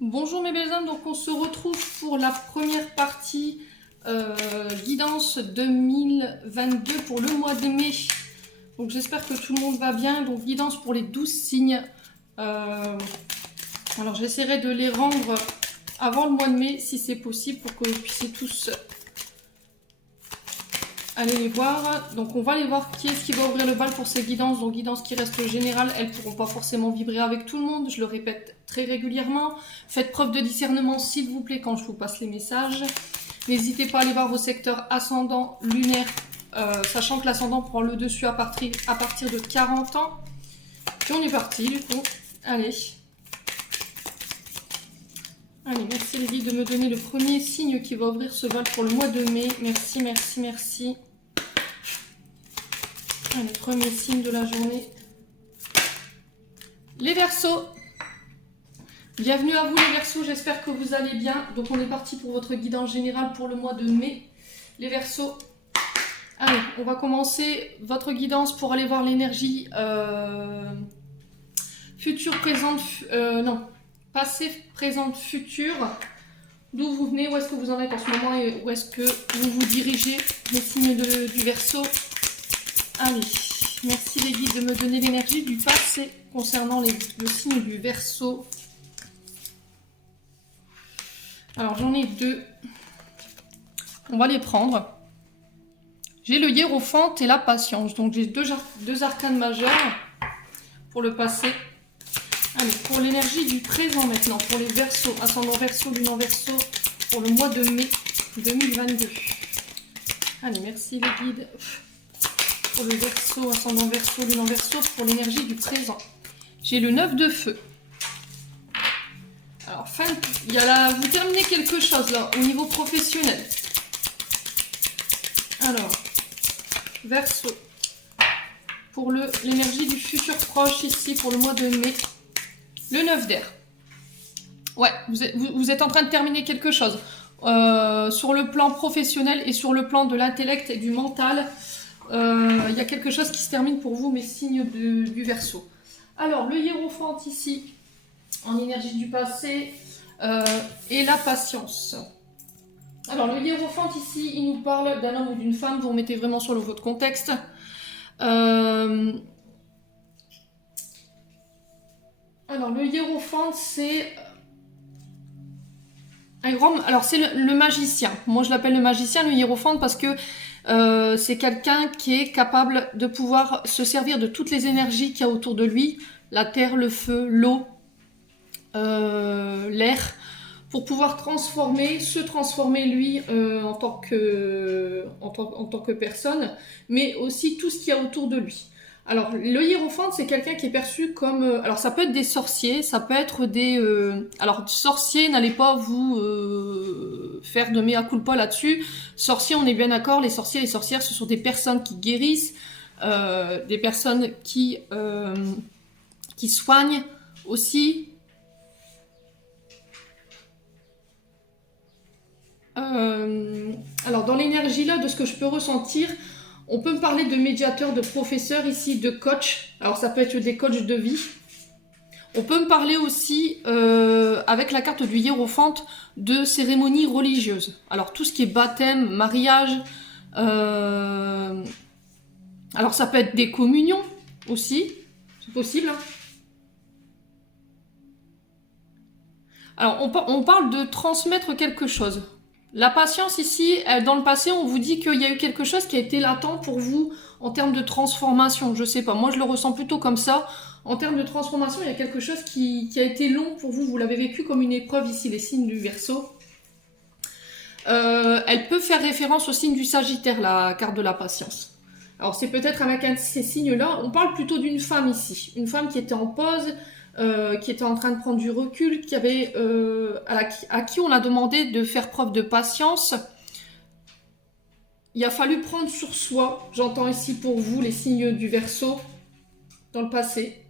Bonjour mes belles âmes, donc on se retrouve pour la première partie guidance 2022 pour le mois de mai. Donc j'espère que tout le monde va bien, donc guidance pour les 12 signes. Alors j'essaierai de les rendre avant le mois de mai si c'est possible pour que vous puissiez tous aller les voir. Donc on va aller voir qui est-ce qui va ouvrir le bal pour ces guidances. Donc guidances qui restent générales, elles ne pourront pas forcément vibrer avec tout le monde. Je le répète très régulièrement. Faites preuve de discernement s'il vous plaît quand je vous passe les messages. N'hésitez pas à aller voir vos secteurs ascendant, lunaire, sachant que l'ascendant prend le dessus à partir de 40 ans. Puis on est parti du coup. Allez. Allez, merci les guides de me donner le premier signe qui va ouvrir ce bal pour le mois de mai. Merci, merci, merci. Allez, premier signe de la journée. Les Verseaux. Bienvenue à vous les Verseaux, j'espère que vous allez bien. Donc on est parti pour votre guidance générale pour le mois de mai. Les Verseaux. Allez, on va commencer votre guidance pour aller voir l'énergie future, présente, non, passé, présente, future. D'où vous venez, où est-ce que vous en êtes en ce moment et où est-ce que vous vous dirigez, les signes du Verseau. Allez, merci les guides de me donner l'énergie du passé concernant le signe du Verseau. Alors j'en ai deux. On va les prendre. J'ai le hiérophante et la patience. Donc j'ai deux arcanes majeures pour le passé. Allez, pour l'énergie du présent maintenant, pour les Verseaux, ascendant Verseau, lunan Verseau, pour le mois de mai 2022. Allez, merci les guides. Pour le Verseau, ascendant Verseau, lunan Verseau, pour l'énergie du présent. J'ai le 9 de feu. Alors, il y a là, vous terminez quelque chose là, au niveau professionnel. Alors, Verseau. Pour l'énergie du futur proche ici, pour le mois de mai. Le 9 d'air. Ouais, vous êtes en train de terminer quelque chose. Sur le plan professionnel et sur le plan de l'intellect et du mental. Il y a quelque chose qui se termine pour vous, mes signes du Verseau. Alors, le hiérophante ici, en énergie du passé, et la patience. Alors, le hiérophante ici, il nous parle d'un homme ou d'une femme, vous remettez vraiment sur votre contexte. Alors, le hiérophante, c'est un grand... Alors, c'est le magicien. Moi, je l'appelle le magicien, le hiérophante, parce que c'est quelqu'un qui est capable de pouvoir se servir de toutes les énergies qu'il y a autour de lui, la terre, le feu, l'eau, l'air, pour pouvoir se transformer lui en tant que personne, mais aussi tout ce qu'il y a autour de lui. Alors, le hiérophante, c'est quelqu'un qui est perçu comme... alors, ça peut être des sorciers, ça peut être des... alors, sorciers, n'allez pas vous faire de mea culpa là-dessus. Sorciers, on est bien d'accord, les sorciers et les sorcières, ce sont des personnes qui guérissent, des personnes qui soignent aussi. Alors, dans l'énergie là, de ce que je peux ressentir... On peut me parler de médiateur, de professeur ici, de coach. Alors ça peut être des coachs de vie. On peut me parler aussi, avec la carte du hiérophante, de cérémonies religieuses. Alors tout ce qui est baptême, mariage. Alors ça peut être des communions aussi. C'est possible. Hein. Alors on parle de transmettre quelque chose. La patience ici, dans le passé, on vous dit qu'il y a eu quelque chose qui a été latent pour vous en termes de transformation. Je sais pas, moi je le ressens plutôt comme ça. En termes de transformation, il y a quelque chose qui a été long pour vous. Vous l'avez vécu comme une épreuve ici, les signes du Verseau. Elle peut faire référence au signe du Sagittaire, la carte de la patience. Alors c'est peut-être avec un de ces signes-là. On parle plutôt d'une femme ici. Une femme qui était en pause, qui était en train de prendre du recul, à qui on a demandé de faire preuve de patience. Il a fallu prendre sur soi, j'entends ici pour vous les signes du Verseau, dans le passé,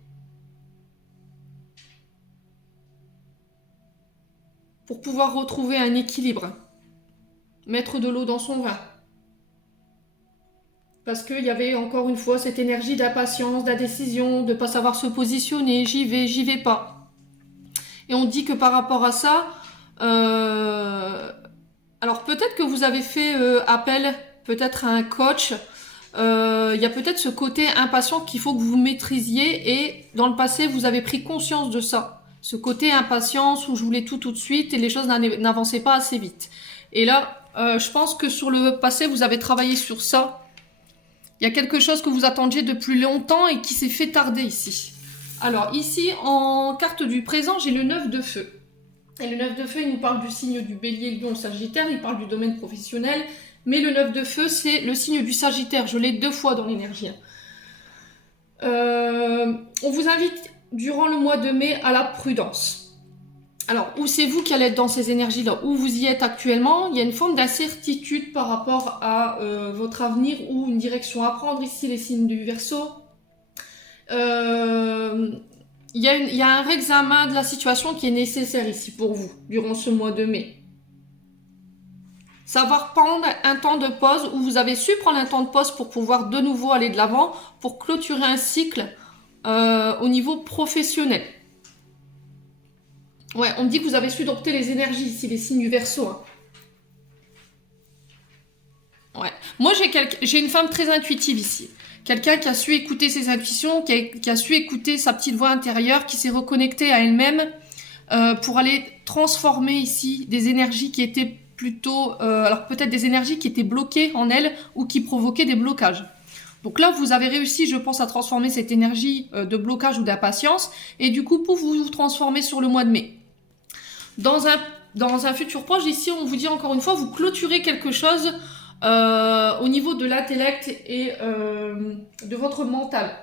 pour pouvoir retrouver un équilibre, mettre de l'eau dans son vin. Parce qu'il y avait encore une fois cette énergie d'impatience, d'indécision, de ne pas savoir se positionner, j'y vais pas. Et on dit que par rapport à ça, alors peut-être que vous avez fait appel peut-être à un coach. Il y a peut-être ce côté impatient qu'il faut que vous maîtrisiez et dans le passé, vous avez pris conscience de ça. Ce côté impatience où je voulais tout de suite et les choses n'avançaient pas assez vite. Et là, je pense que sur le passé, vous avez travaillé sur ça. Il y a quelque chose que vous attendiez depuis longtemps et qui s'est fait tarder ici. Alors ici, en carte du présent, j'ai le 9 de feu. Et le 9 de feu, il nous parle du signe du bélier, lion, sagittaire, il parle du domaine professionnel. Mais le 9 de feu, c'est le signe du sagittaire. Je l'ai 2 fois dans l'énergie. On vous invite durant le mois de mai à la prudence. Alors, où c'est vous qui allez être dans ces énergies-là? Où vous y êtes actuellement? Il y a une forme d'incertitude par rapport à votre avenir ou une direction à prendre. Ici, les signes du Verseau. Il y a un réexamen de la situation qui est nécessaire ici pour vous, durant ce mois de mai. Savoir prendre un temps de pause où vous avez su prendre un temps de pause pour pouvoir de nouveau aller de l'avant, pour clôturer un cycle au niveau professionnel. Ouais, on me dit que vous avez su dompter les énergies ici, les signes du Verseau. Hein. Ouais. Moi, j'ai une femme très intuitive ici. Quelqu'un qui a su écouter ses intuitions, qui a su écouter sa petite voix intérieure, qui s'est reconnectée à elle-même pour aller transformer ici des énergies qui étaient plutôt... alors peut-être des énergies qui étaient bloquées en elle ou qui provoquaient des blocages. Donc là, vous avez réussi, je pense, à transformer cette énergie de blocage ou d'impatience et du coup, pour vous transformer sur le mois de mai. Dans un futur proche, ici, on vous dit encore une fois, vous clôturez quelque chose au niveau de l'intellect et de votre mental.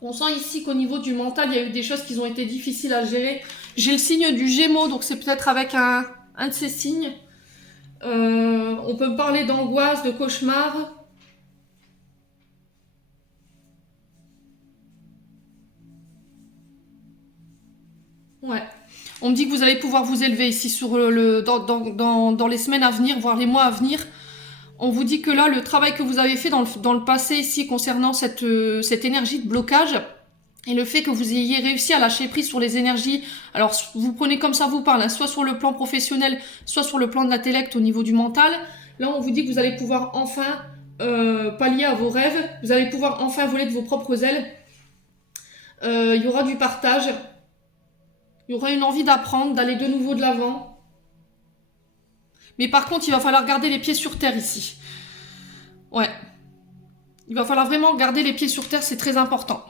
On sent ici qu'au niveau du mental, il y a eu des choses qui ont été difficiles à gérer. J'ai le signe du Gémeaux, donc c'est peut-être avec un de ces signes. On peut me parler d'angoisse, de cauchemar. Ouais. On me dit que vous allez pouvoir vous élever ici sur dans les semaines à venir, voire les mois à venir. On vous dit que là, le travail que vous avez fait dans le passé ici concernant cette énergie de blocage et le fait que vous ayez réussi à lâcher prise sur les énergies, alors vous prenez comme ça vous parle, hein, soit sur le plan professionnel, soit sur le plan de l'intellect au niveau du mental. Là, on vous dit que vous allez pouvoir enfin pallier à vos rêves, vous allez pouvoir enfin voler de vos propres ailes. Il y aura du partage. Il y aura une envie d'apprendre, d'aller de nouveau de l'avant. Mais par contre, il va falloir garder les pieds sur terre ici. Ouais. Il va falloir vraiment garder les pieds sur terre, c'est très important.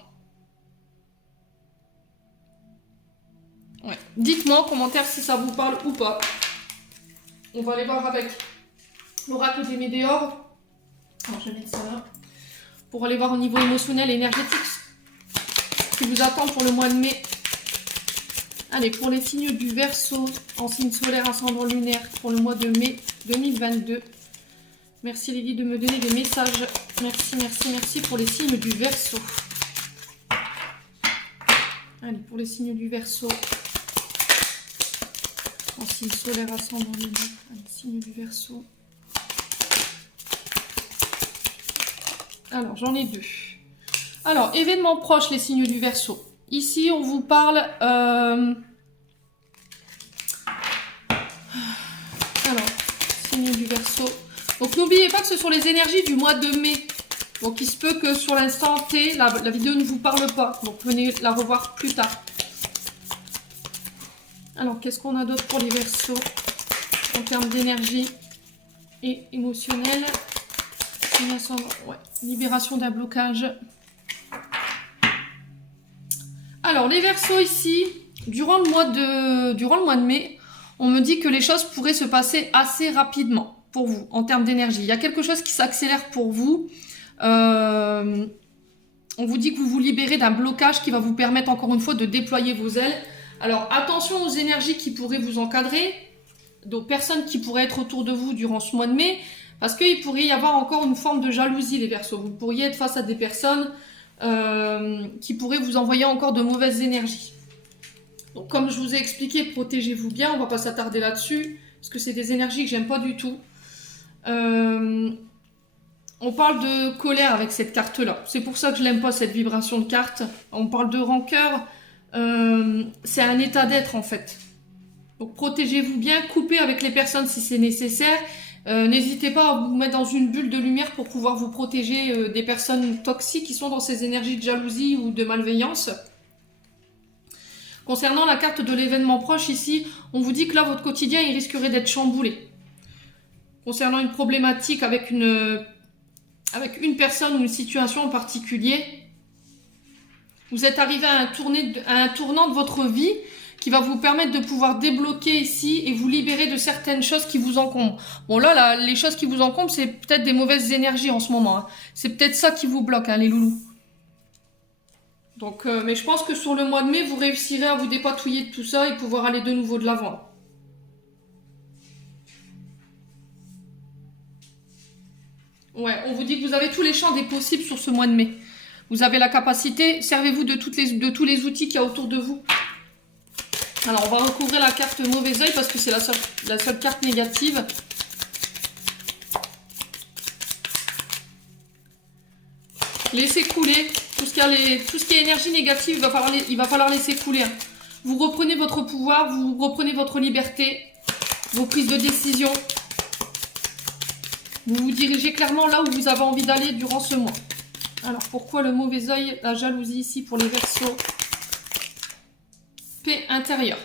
Ouais. Dites-moi en commentaire si ça vous parle ou pas. On va aller voir avec l'oracle des Médéors. Alors, je vais mettre ça là. Pour aller voir au niveau émotionnel et énergétique ce qui vous attend pour le mois de mai. Allez, pour les signes du Verseau, en signe solaire, ascendant lunaire, pour le mois de mai 2022. Merci les guides de me donner des messages. Merci, merci, merci pour les signes du Verseau. Allez, pour les signes du Verseau, en signe solaire, ascendant lunaire. Allez, signe du Verseau. Alors, j'en ai 2. Alors, événements proches, les signes du Verseau. Ici, on vous parle... Alors, signe du Verseau. Donc, n'oubliez pas que ce sont les énergies du mois de mai. Donc, il se peut que sur l'instant T, la vidéo ne vous parle pas. Donc, venez la revoir plus tard. Alors, qu'est-ce qu'on a d'autre pour les Verseaux en termes d'énergie et émotionnel? Ouais. Libération d'un blocage. Alors, les Verseaux ici, durant le mois de mai, on me dit que les choses pourraient se passer assez rapidement pour vous, en termes d'énergie. Il y a quelque chose qui s'accélère pour vous. On vous dit que vous vous libérez d'un blocage qui va vous permettre, encore une fois, de déployer vos ailes. Alors, attention aux énergies qui pourraient vous encadrer, aux personnes qui pourraient être autour de vous durant ce mois de mai, parce qu'il pourrait y avoir encore une forme de jalousie, les Verseaux. Vous pourriez être face à des personnes... qui pourrait vous envoyer encore de mauvaises énergies. Donc comme je vous ai expliqué, protégez-vous bien, on va pas s'attarder là-dessus, parce que c'est des énergies que j'aime pas du tout. On parle de colère avec cette carte-là, c'est pour ça que je n'aime pas cette vibration de carte. On parle de rancœur, c'est un état d'être en fait. Donc protégez-vous bien, coupez avec les personnes si c'est nécessaire. N'hésitez pas à vous mettre dans une bulle de lumière pour pouvoir vous protéger des personnes toxiques qui sont dans ces énergies de jalousie ou de malveillance. Concernant la carte de l'événement proche ici, on vous dit que là, votre quotidien, il risquerait d'être chamboulé. Concernant une problématique avec une personne ou une situation en particulier, vous êtes arrivé à un tournant de votre vie qui va vous permettre de pouvoir débloquer ici et vous libérer de certaines choses qui vous encombrent. Bon là, les choses qui vous encombrent, c'est peut-être des mauvaises énergies en ce moment. Hein. C'est peut-être ça qui vous bloque, hein, les loulous. Donc, mais je pense que sur le mois de mai, vous réussirez à vous dépatouiller de tout ça et pouvoir aller de nouveau de l'avant. Ouais, on vous dit que vous avez tous les champs des possibles sur ce mois de mai. Vous avez la capacité, servez-vous de tous les outils qu'il y a autour de vous. Alors, on va recouvrir la carte mauvais oeil parce que c'est la seule carte négative. Laissez couler. Tout ce qui est énergie négative, il va falloir laisser couler. Hein. Vous reprenez votre pouvoir, vous reprenez votre liberté, vos prises de décision. Vous vous dirigez clairement là où vous avez envie d'aller durant ce mois. Alors, pourquoi le mauvais oeil, la jalousie ici pour les Verseaux? Paix intérieure.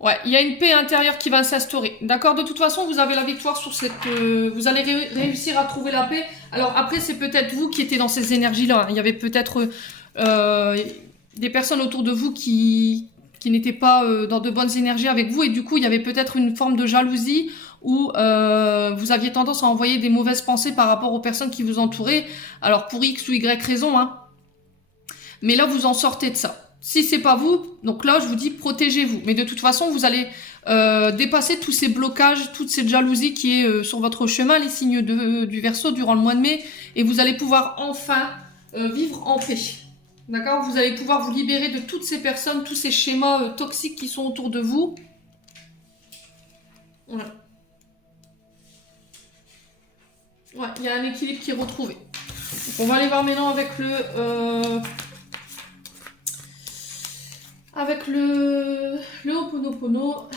Ouais, il y a une paix intérieure qui va s'instaurer. D'accord? De toute façon, vous avez la victoire sur cette... vous allez réussir à trouver la paix. Alors après, c'est peut-être vous qui étiez dans ces énergies-là. Hein. Il y avait peut-être des personnes autour de vous qui n'étaient pas dans de bonnes énergies avec vous. Et du coup, il y avait peut-être une forme de jalousie où vous aviez tendance à envoyer des mauvaises pensées par rapport aux personnes qui vous entouraient. Alors pour X ou Y raison. Hein. Mais là, vous en sortez de ça. Si c'est pas vous, donc là, je vous dis, protégez-vous. Mais de toute façon, vous allez dépasser tous ces blocages, toute cette jalousie qui est sur votre chemin, les signes du Verseau durant le mois de mai. Et vous allez pouvoir enfin vivre en paix. D'accord? Vous allez pouvoir vous libérer de toutes ces personnes, tous ces schémas toxiques qui sont autour de vous. Voilà. Ouais, il y a un équilibre qui est retrouvé. Donc, on va aller voir maintenant avec le Ho'oponopono.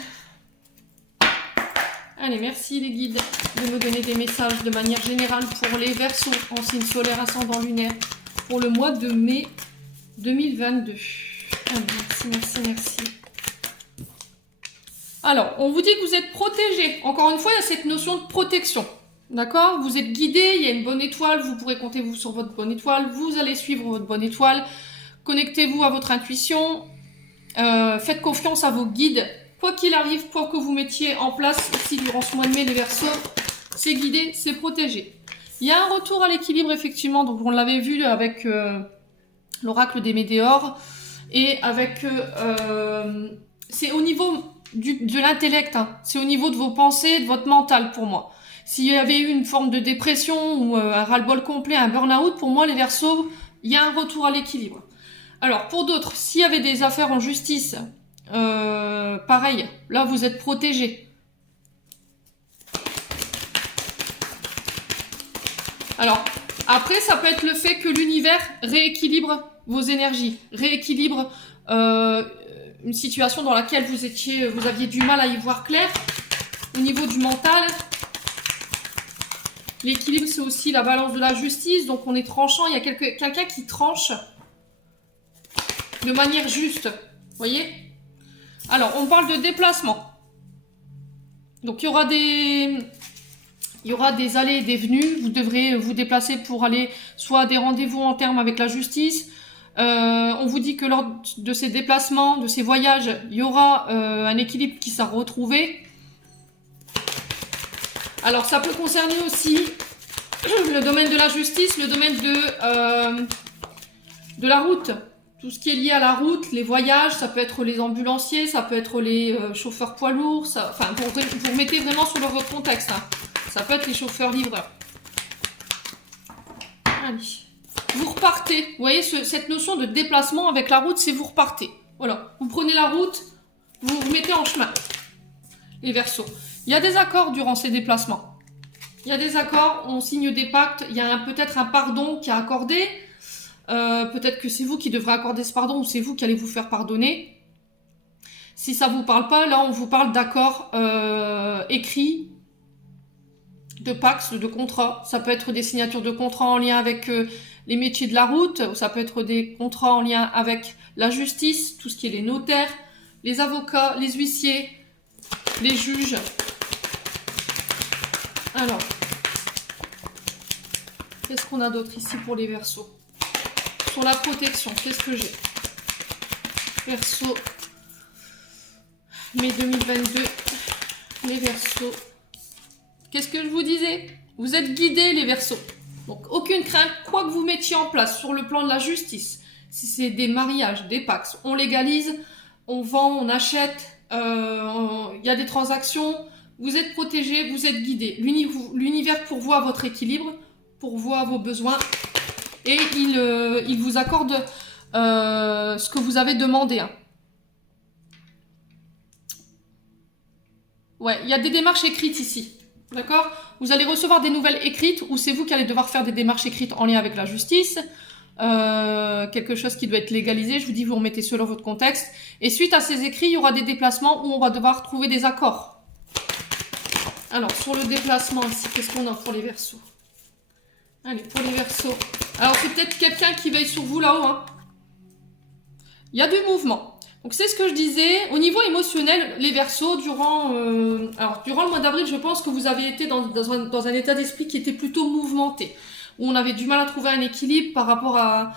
Allez, merci les guides de me donner des messages de manière générale pour les Verseaux en signe solaire ascendant lunaire pour le mois de mai 2022. Allez, merci. Alors, on vous dit que vous êtes protégé. Encore une fois, il y a cette notion de protection. D'accord? Vous êtes guidé, il y a une bonne étoile, vous pourrez compter vous sur votre bonne étoile, vous allez suivre votre bonne étoile. Connectez-vous à votre intuition. Faites confiance à vos guides, quoi qu'il arrive, quoi que vous mettiez en place ici durant ce mois de mai, les Verseaux, c'est guidé, c'est protégé. Il y a un retour à l'équilibre effectivement, donc on l'avait vu avec l'oracle des météores et avec c'est au niveau de l'intellect, hein. C'est au niveau de vos pensées, de votre mental pour moi. S'il y avait eu une forme de dépression ou un ras-le-bol complet, un burn-out, pour moi les Verseaux, il y a un retour à l'équilibre. Alors, pour d'autres, s'il y avait des affaires en justice, pareil, là, vous êtes protégés. Alors, après, ça peut être le fait que l'univers rééquilibre vos énergies, rééquilibre une situation dans laquelle vous aviez du mal à y voir clair. Au niveau du mental, l'équilibre, c'est aussi la balance de la justice, donc on est tranchant, il y a quelqu'un qui tranche de manière juste, vous voyez? Alors, on parle de déplacement. Donc, il y aura des allées et des venues. Vous devrez vous déplacer pour aller soit à des rendez-vous en termes avec la justice. On vous dit que lors de ces déplacements, de ces voyages, il y aura un équilibre qui sera retrouvé. Alors, ça peut concerner aussi le domaine de la justice, le domaine de la route. Tout ce qui est lié à la route, les voyages, ça peut être les ambulanciers, ça peut être les chauffeurs poids lourds, enfin, vous remettez vraiment sur votre contexte. Hein. Ça peut être les chauffeurs livreurs. Allez. Vous repartez. Vous voyez, cette notion de déplacement avec la route, c'est vous repartez. Voilà. Vous prenez la route, vous vous mettez en chemin. Les Verseaux. Il y a des accords durant ces déplacements. Il y a des accords, on signe des pactes, il y a peut-être un pardon qui est accordé. Peut-être que c'est vous qui devrez accorder ce pardon ou c'est vous qui allez vous faire pardonner. Si ça vous parle pas, là on vous parle d'accords écrits, de Pax, de contrats. Ça peut être des signatures de contrats en lien avec les métiers de la route, ou ça peut être des contrats en lien avec la justice, tout ce qui est les notaires, les avocats, les huissiers, les juges. Alors, qu'est-ce qu'on a d'autre ici pour les Verseaux? Sur la protection, qu'est-ce que j'ai? Verseau, mai 2022, les Verseaux. Qu'est-ce que je vous disais? Vous êtes guidés, les Verseaux. Donc, aucune crainte, quoi que vous mettiez en place sur le plan de la justice. Si c'est des mariages, des Pax, on légalise, on vend, on achète, il y a des transactions, vous êtes protégés, vous êtes guidés. L'univers pourvoit votre équilibre, pourvoit vos besoins et il vous accorde ce que vous avez demandé. Hein. Ouais, il y a des démarches écrites ici. D'accord? Vous allez recevoir des nouvelles écrites ou c'est vous qui allez devoir faire des démarches écrites en lien avec la justice. Quelque chose qui doit être légalisé. Je vous dis, vous remettez selon votre contexte. Et suite à ces écrits, il y aura des déplacements où on va devoir trouver des accords. Alors, sur le déplacement ici, qu'est-ce qu'on a pour les Verseaux? Allez, pour les Verseaux. Alors, c'est peut-être quelqu'un qui veille sur vous là-haut. Hein. Il y a du mouvement. Donc c'est ce que je disais, au niveau émotionnel, les Verseaux, durant le mois d'avril, je pense que vous avez été dans un état d'esprit qui était plutôt mouvementé, où on avait du mal à trouver un équilibre par rapport à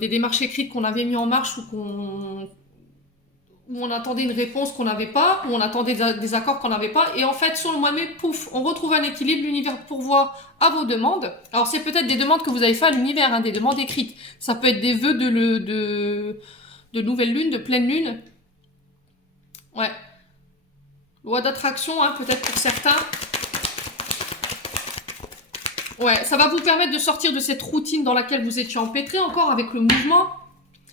des démarches écrites qu'on avait mis en marche où on attendait une réponse qu'on n'avait pas, où on attendait des accords qu'on n'avait pas, et en fait sur le mois de mai, pouf, on retrouve un équilibre, l'univers pourvoit à vos demandes. Alors c'est peut-être des demandes que vous avez fait à l'univers, hein, des demandes écrites, ça peut être des vœux de nouvelle lune, de pleine lune. Ouais. Loi d'attraction, hein, peut-être pour certains. Ouais, ça va vous permettre de sortir de cette routine dans laquelle vous étiez empêtré encore avec le mouvement.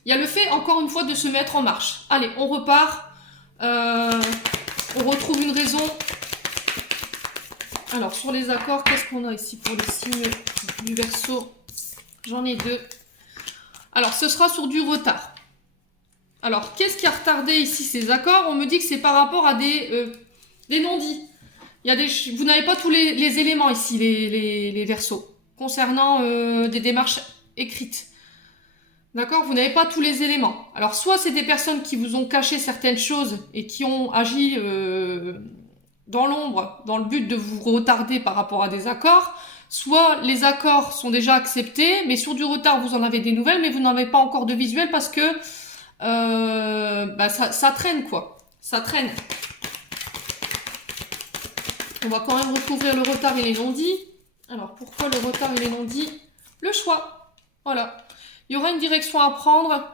Il y a le fait, encore une fois, de se mettre en marche. Allez, on repart. On retrouve une raison. Alors, sur les accords, qu'est-ce qu'on a ici pour les signes du Verseau? J'en ai deux. Alors, ce sera sur du retard. Alors, qu'est-ce qui a retardé ici ces accords? On me dit que c'est par rapport à des non-dits. Vous n'avez pas tous les éléments ici, les Verseaux, concernant des démarches écrites. D'accord? Vous n'avez pas tous les éléments. Alors, soit c'est des personnes qui vous ont caché certaines choses et qui ont agi dans l'ombre, dans le but de vous retarder par rapport à des accords, soit les accords sont déjà acceptés, mais sur du retard, vous en avez des nouvelles, mais vous n'en avez pas encore de visuel parce que ça traîne, quoi. Ça traîne. On va quand même recouvrir le retard et les non-dits. Alors, pourquoi le retard et les non-dits? Le choix. Voilà. Il y aura une direction à prendre.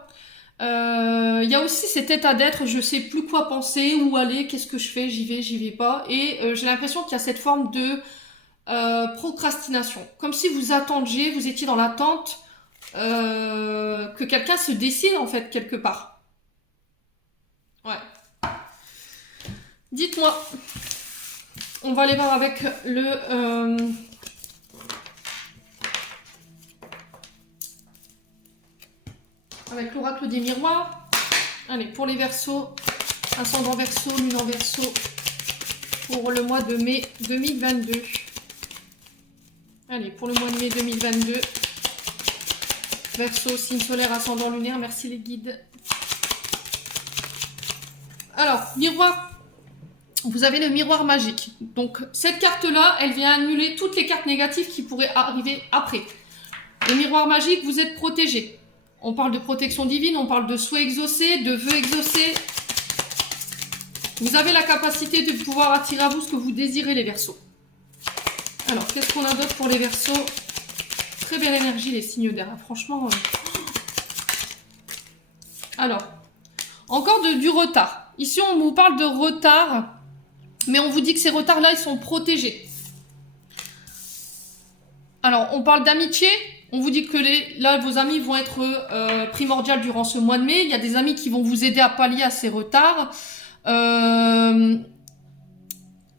Il y a aussi cet état d'être, je sais plus quoi penser, où aller, qu'est-ce que je fais, j'y vais pas. Et j'ai l'impression qu'il y a cette forme de procrastination. Comme si vous attendiez, vous étiez dans l'attente que quelqu'un se décide en fait quelque part. Ouais. Dites-moi. On va aller voir avec avec l'oracle des miroirs. Allez, pour les Verseaux, ascendant Verseau, lune en Verseau, pour le mois de mai 2022. Allez, pour le mois de mai 2022. Verseau, signe solaire, ascendant lunaire, merci les guides. Alors, miroir, vous avez le miroir magique. Donc, cette carte-là, elle vient annuler toutes les cartes négatives qui pourraient arriver après. Le miroir magique, vous êtes protégé. On parle de protection divine, on parle de souhaits exaucés, de vœux exaucés. Vous avez la capacité de pouvoir attirer à vous ce que vous désirez, les Verseaux. Alors, qu'est-ce qu'on a d'autre pour les Verseaux? Très belle énergie, les signes d'air. Franchement. Alors, encore du retard. Ici, on vous parle de retard, mais on vous dit que ces retards-là, ils sont protégés. Alors, on parle d'amitié. On vous dit que là, vos amis vont être primordiales durant ce mois de mai. Il y a des amis qui vont vous aider à pallier à ces retards.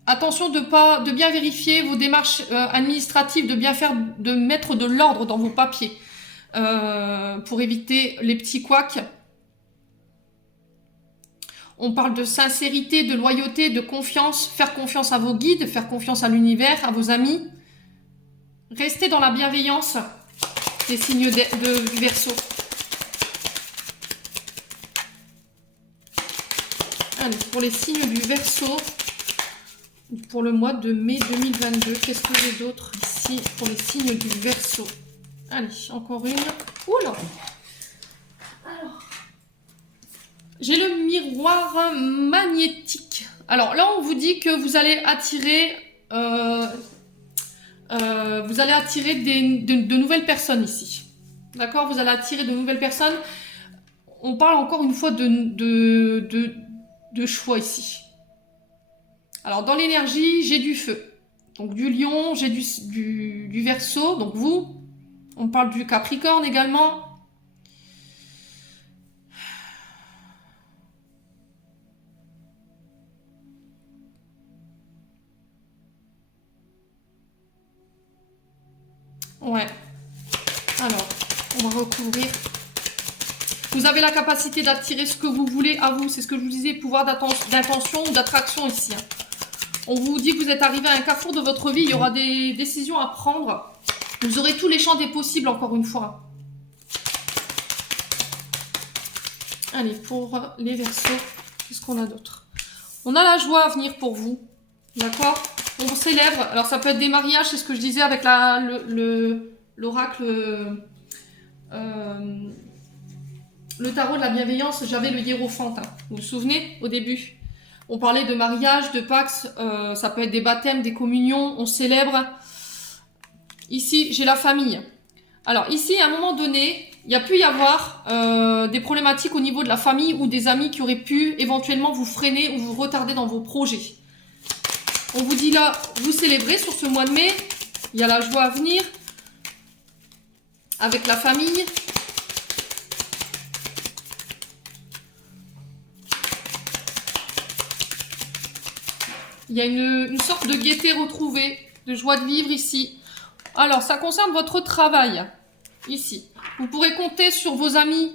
Attention de bien vérifier vos démarches administratives, de mettre de l'ordre dans vos papiers pour éviter les petits couacs. On parle de sincérité, de loyauté, de confiance, faire confiance à vos guides, faire confiance à l'univers, à vos amis. Restez dans la bienveillance des signes du Verseau. Allez, pour les signes du Verseau, pour le mois de mai 2022, qu'est-ce que j'ai d'autre ici pour les signes du Verseau? Allez, encore une. Oula! Alors, j'ai le miroir magnétique. Alors là, on vous dit que vous allez attirer, de nouvelles personnes ici. D'accord? Vous allez attirer de nouvelles personnes. On parle encore une fois de choix ici. Alors dans l'énergie, j'ai du feu. Donc du lion, j'ai du Verseau. Donc vous, on parle du Capricorne également. Ouais. Alors, on va recouvrir. Vous avez la capacité d'attirer ce que vous voulez à vous. C'est ce que je vous disais, pouvoir d'intention ou d'attraction ici. On vous dit que vous êtes arrivé à un carrefour de votre vie. Il y aura des décisions à prendre. Vous aurez tous les champs des possibles, encore une fois. Allez, pour les Verseaux, qu'est-ce qu'on a d'autre? On a la joie à venir pour vous. D'accord? On célèbre. Alors, ça peut être des mariages, c'est ce que je disais avec l'oracle, le tarot de la bienveillance. J'avais le hiérophante. Hein. Vous vous souvenez, au début? On parlait de mariage, de pax. Ça peut être des baptêmes, des communions. On célèbre. Ici, j'ai la famille. Alors, ici, à un moment donné, il y a pu y avoir des problématiques au niveau de la famille ou des amis qui auraient pu éventuellement vous freiner ou vous retarder dans vos projets. On vous dit là, vous célébrez sur ce mois de mai. Il y a la joie à venir avec la famille. Il y a une sorte de gaieté retrouvée, de joie de vivre ici. Alors, ça concerne votre travail, ici. Vous pourrez compter sur vos amis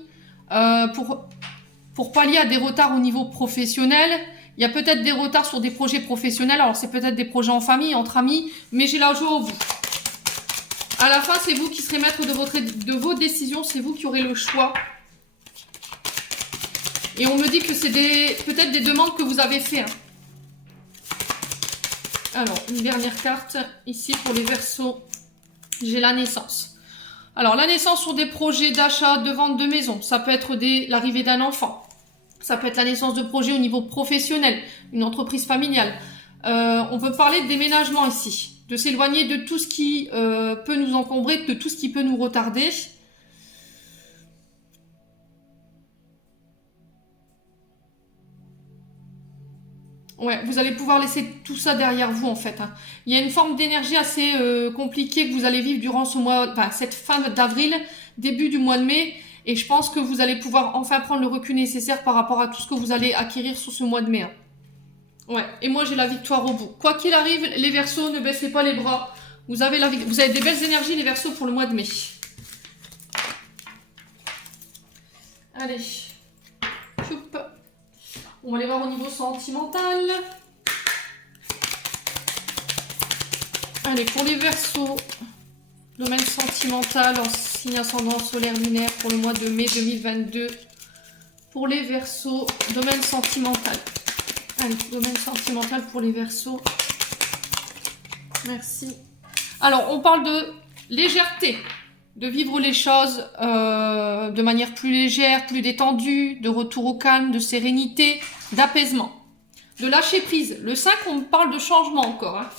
pour pallier à des retards au niveau professionnel. Il y a peut-être des retards sur des projets professionnels. Alors, c'est peut-être des projets en famille, entre amis, mais j'ai la joie au bout. À la fin, c'est vous qui serez maître de vos décisions. C'est vous qui aurez le choix. Et on me dit que c'est peut-être des demandes que vous avez faites. Hein. Alors, une dernière carte ici pour les Verseaux. J'ai la naissance. Alors, la naissance sur des projets d'achat, de vente de maison. Ça peut être l'arrivée d'un enfant. Ça peut être la naissance de projets au niveau professionnel, une entreprise familiale. On peut parler de déménagement ici, de s'éloigner de tout ce qui peut nous encombrer, de tout ce qui peut nous retarder. Ouais, vous allez pouvoir laisser tout ça derrière vous en fait. Hein. Il y a une forme d'énergie assez compliquée que vous allez vivre durant cette fin d'avril, début du mois de mai. Et je pense que vous allez pouvoir enfin prendre le recul nécessaire par rapport à tout ce que vous allez acquérir sur ce mois de mai. Hein. Ouais, et moi j'ai la victoire au bout. Quoi qu'il arrive, les Verseaux, ne baissez pas les bras. Vous avez des belles énergies les Verseaux pour le mois de mai. Allez. Choup. On va aller voir au niveau sentimental. Allez, pour les Verseaux, domaine sentimental en signe ascendant solaire lunaire pour le mois de mai 2022. Pour les Verseaux, domaine sentimental. Allez, domaine sentimental pour les Verseaux. Merci. Alors, on parle de légèreté, de vivre les choses de manière plus légère, plus détendue, de retour au calme, de sérénité, d'apaisement, de lâcher prise. Le 5, on parle de changement encore. Hein.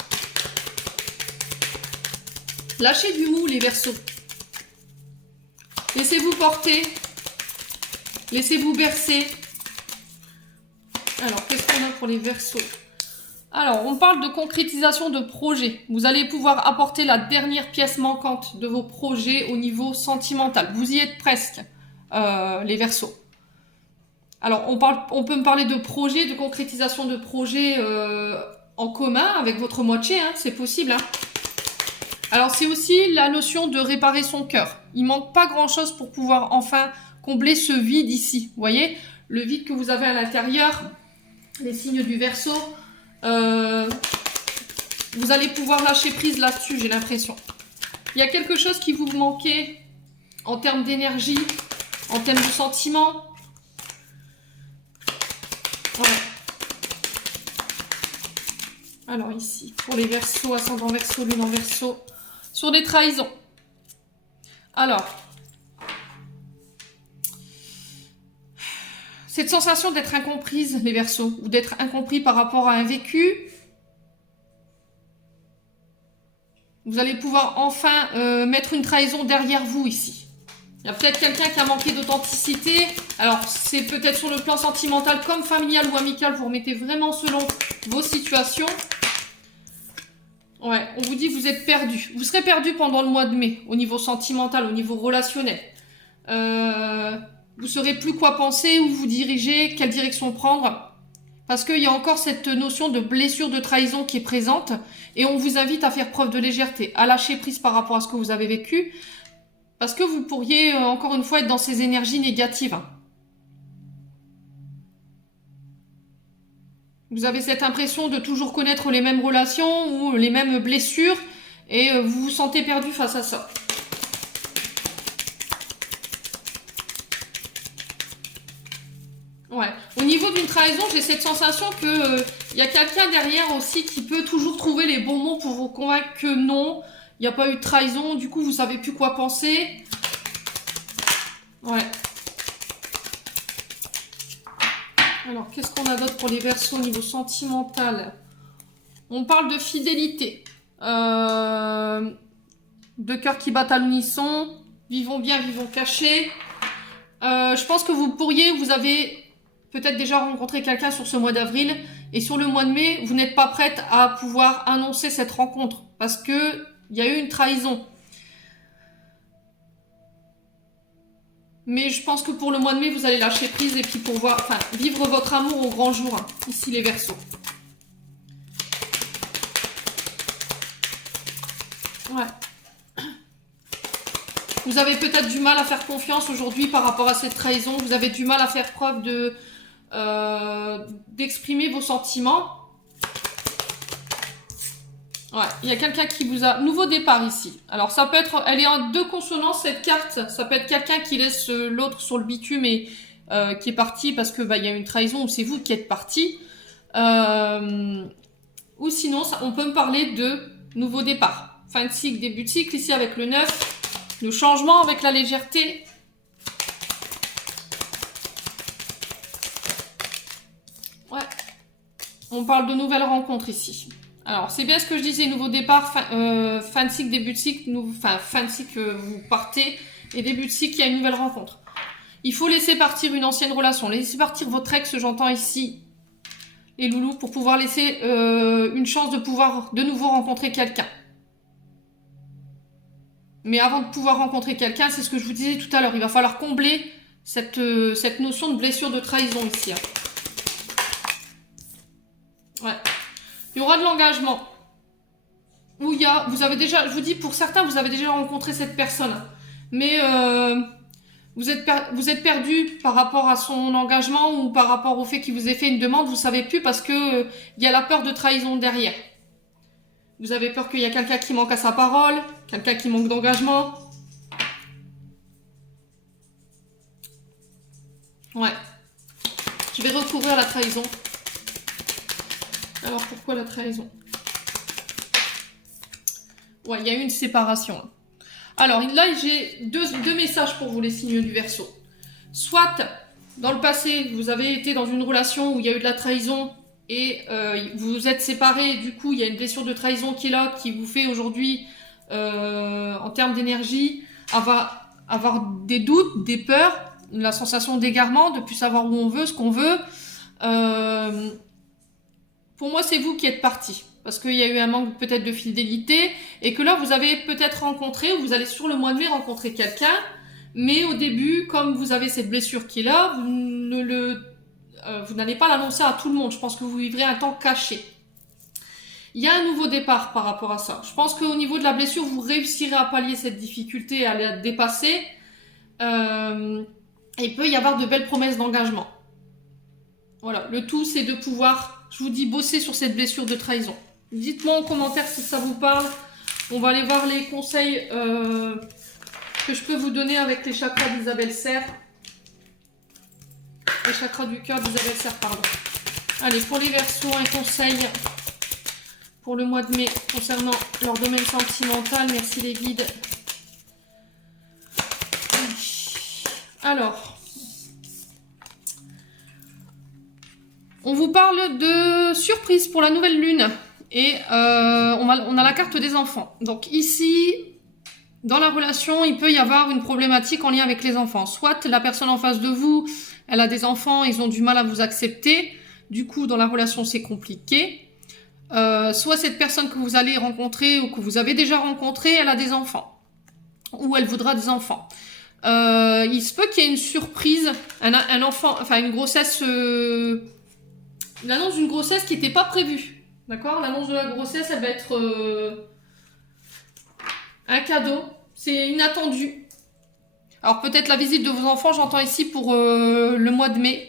Lâchez du mou, les Verseaux. Laissez-vous porter. Laissez-vous bercer. Alors, qu'est-ce qu'on a pour les Verseaux? Alors, on parle de concrétisation de projets. Vous allez pouvoir apporter la dernière pièce manquante de vos projets au niveau sentimental. Vous y êtes presque, les Verseaux. Alors, on peut me parler de projets, de concrétisation de projets en commun avec votre moitié. Hein, c'est possible. Hein. Alors, c'est aussi la notion de réparer son cœur. Il manque pas grand-chose pour pouvoir enfin combler ce vide ici. Vous voyez, le vide que vous avez à l'intérieur, les signes du Verseau. Vous allez pouvoir lâcher prise là-dessus, j'ai l'impression. Il y a quelque chose qui vous manquait en termes d'énergie, en termes de sentiments. Ouais. Alors ici, pour les Verseaux, ascendant Verseau, lune en Verseau, sur des trahisons. Alors, cette sensation d'être incomprise, les Verseaux, ou d'être incompris par rapport à un vécu, vous allez pouvoir enfin mettre une trahison derrière vous ici. Il y a peut-être quelqu'un qui a manqué d'authenticité. Alors, c'est peut-être sur le plan sentimental comme familial ou amical. Vous remettez vraiment selon vos situations. Ouais, on vous dit que vous êtes perdu. Vous serez perdu pendant le mois de mai, au niveau sentimental, au niveau relationnel. Vous saurez plus quoi penser, où vous diriger, quelle direction prendre. Parce qu'il y a encore cette notion de blessure, de trahison qui est présente. Et on vous invite à faire preuve de légèreté, à lâcher prise par rapport à ce que vous avez vécu. Parce que vous pourriez, encore une fois, être dans ces énergies négatives. Vous avez cette impression de toujours connaître les mêmes relations ou les mêmes blessures. Et vous vous sentez perdu face à ça. Ouais. Au niveau d'une trahison, j'ai cette sensation que y a quelqu'un derrière aussi qui peut toujours trouver les bons mots pour vous convaincre que non, il n'y a pas eu de trahison, du coup vous savez plus quoi penser. Ouais. Alors, qu'est-ce qu'on a d'autre pour les Verseaux au niveau sentimental? On parle de fidélité. Deux cœurs qui battent à l'unisson. Vivons bien, vivons cachés. Je pense que vous avez peut-être déjà rencontré quelqu'un sur ce mois d'avril. Et sur le mois de mai, vous n'êtes pas prête à pouvoir annoncer cette rencontre. Parce que il y a eu une trahison. Mais je pense que pour le mois de mai, vous allez lâcher prise et puis vivre votre amour au grand jour. Hein. Ici, les Verseaux. Ouais. Vous avez peut-être du mal à faire confiance aujourd'hui par rapport à cette trahison. Vous avez du mal à faire preuve d'exprimer vos sentiments. Ouais, il y a quelqu'un qui vous a... Nouveau départ ici. Alors, ça peut être... Elle est en deux consonances, cette carte. Ça peut être quelqu'un qui laisse l'autre sur le bitume et qui est parti parce que il y a une trahison ou c'est vous qui êtes parti. Ou sinon, on peut me parler de nouveau départ. Fin de cycle, début de cycle. Ici, avec le 9. Le changement avec la légèreté. Ouais. On parle de nouvelles rencontres ici. Alors, c'est bien ce que je disais, nouveau départ, fin de cycle, début de cycle, fin de cycle, vous partez, et début de cycle, il y a une nouvelle rencontre. Il faut laisser partir une ancienne relation, laisser partir votre ex, j'entends ici, les loulous, pour pouvoir laisser une chance de pouvoir de nouveau rencontrer quelqu'un. Mais avant de pouvoir rencontrer quelqu'un, c'est ce que je vous disais tout à l'heure, il va falloir combler cette notion de blessure de trahison ici. Hein. Ouais. Il y aura de l'engagement. Où vous avez déjà, je vous dis, pour certains, vous avez déjà rencontré cette personne. Mais vous êtes perdu par rapport à son engagement ou par rapport au fait qu'il vous ait fait une demande, vous savez plus parce que il y a la peur de trahison derrière. Vous avez peur qu'il y a quelqu'un qui manque à sa parole, quelqu'un qui manque d'engagement. Ouais. Je vais recouvrir la trahison. Alors, pourquoi la trahison? Ouais, il y a eu une séparation. Alors, là, j'ai deux messages pour vous, les signes du Verseau. Soit, dans le passé, vous avez été dans une relation où il y a eu de la trahison et vous vous êtes séparés. Du coup, il y a une blessure de trahison qui est là, qui vous fait aujourd'hui, en termes d'énergie, avoir des doutes, des peurs, la sensation d'égarement, de plus savoir où on veut, ce qu'on veut. Pour moi, c'est vous qui êtes parti. Parce qu'il y a eu un manque peut-être de fidélité. Et que là, vous avez peut-être rencontré, ou vous allez sur le mois de mai rencontrer quelqu'un. Mais au début, comme vous avez cette blessure qui est là, vous n'allez pas l'annoncer à tout le monde. Je pense que vous vivrez un temps caché. Il y a un nouveau départ par rapport à ça. Je pense qu'au niveau de la blessure, vous réussirez à pallier cette difficulté, à la dépasser. Il peut y avoir de belles promesses d'engagement. Voilà, le tout c'est de pouvoir, je vous dis, bosser sur cette blessure de trahison. Dites-moi en commentaire si ça vous parle. On va aller voir les conseils que je peux vous donner avec les chakras d'Isabelle Serre. Les chakras du cœur d'Isabelle Serre, pardon. Allez, pour les Verseaux, un conseil pour le mois de mai concernant leur domaine sentimental. Merci les guides. Alors, on vous parle de surprise pour la nouvelle lune. Et on a la carte des enfants. Donc ici, dans la relation, il peut y avoir une problématique en lien avec les enfants. Soit la personne en face de vous, elle a des enfants, ils ont du mal à vous accepter. Du coup, dans la relation, c'est compliqué. Soit cette personne que vous allez rencontrer ou que vous avez déjà rencontré, elle a des enfants. Ou elle voudra des enfants. Il se peut qu'il y ait une surprise, un enfant, enfin une grossesse, l'annonce d'une grossesse qui n'était pas prévue. D'accord? L'annonce de la grossesse, elle va être un cadeau. C'est inattendu. Alors peut-être la visite de vos enfants, j'entends ici pour le mois de mai.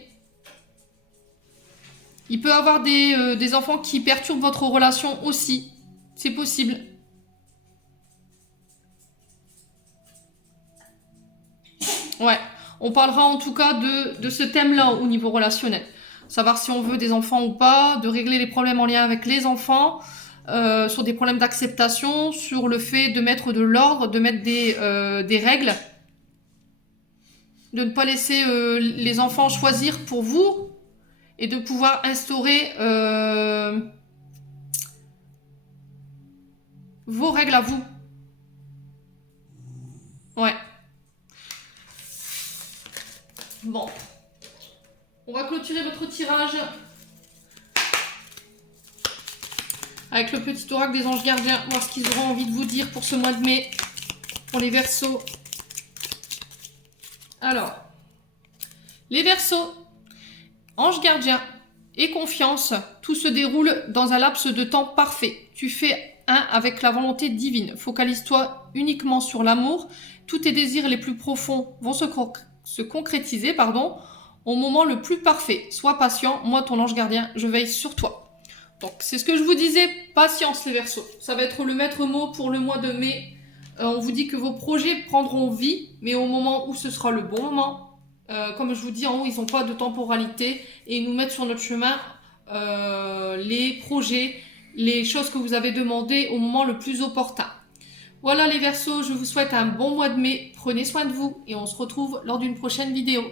Il peut y avoir des enfants qui perturbent votre relation aussi. C'est possible. Ouais. On parlera en tout cas de ce thème-là au niveau relationnel. Savoir si on veut des enfants ou pas, de régler les problèmes en lien avec les enfants, sur des problèmes d'acceptation, sur le fait de mettre de l'ordre, de mettre des règles, de ne pas laisser les enfants choisir pour vous et de pouvoir instaurer vos règles à vous. Ouais. Bon. On va clôturer votre tirage avec le petit oracle des anges gardiens, voir ce qu'ils auront envie de vous dire pour ce mois de mai, pour les Verseaux. Alors, les Verseaux, ange gardien et confiance, tout se déroule dans un laps de temps parfait. Tu fais un avec la volonté divine. Focalise-toi uniquement sur l'amour. Tous tes désirs les plus profonds vont se concrétiser, au moment le plus parfait. Sois patient, moi ton ange gardien, je veille sur toi. Donc c'est ce que je vous disais, patience les Verseaux. Ça va être le maître mot pour le mois de mai. On vous dit que vos projets prendront vie, mais au moment où ce sera le bon moment. Comme je vous dis en haut, ils n'ont pas de temporalité et ils nous mettent sur notre chemin les projets, les choses que vous avez demandées au moment le plus opportun. Voilà les Verseaux, je vous souhaite un bon mois de mai. Prenez soin de vous et on se retrouve lors d'une prochaine vidéo.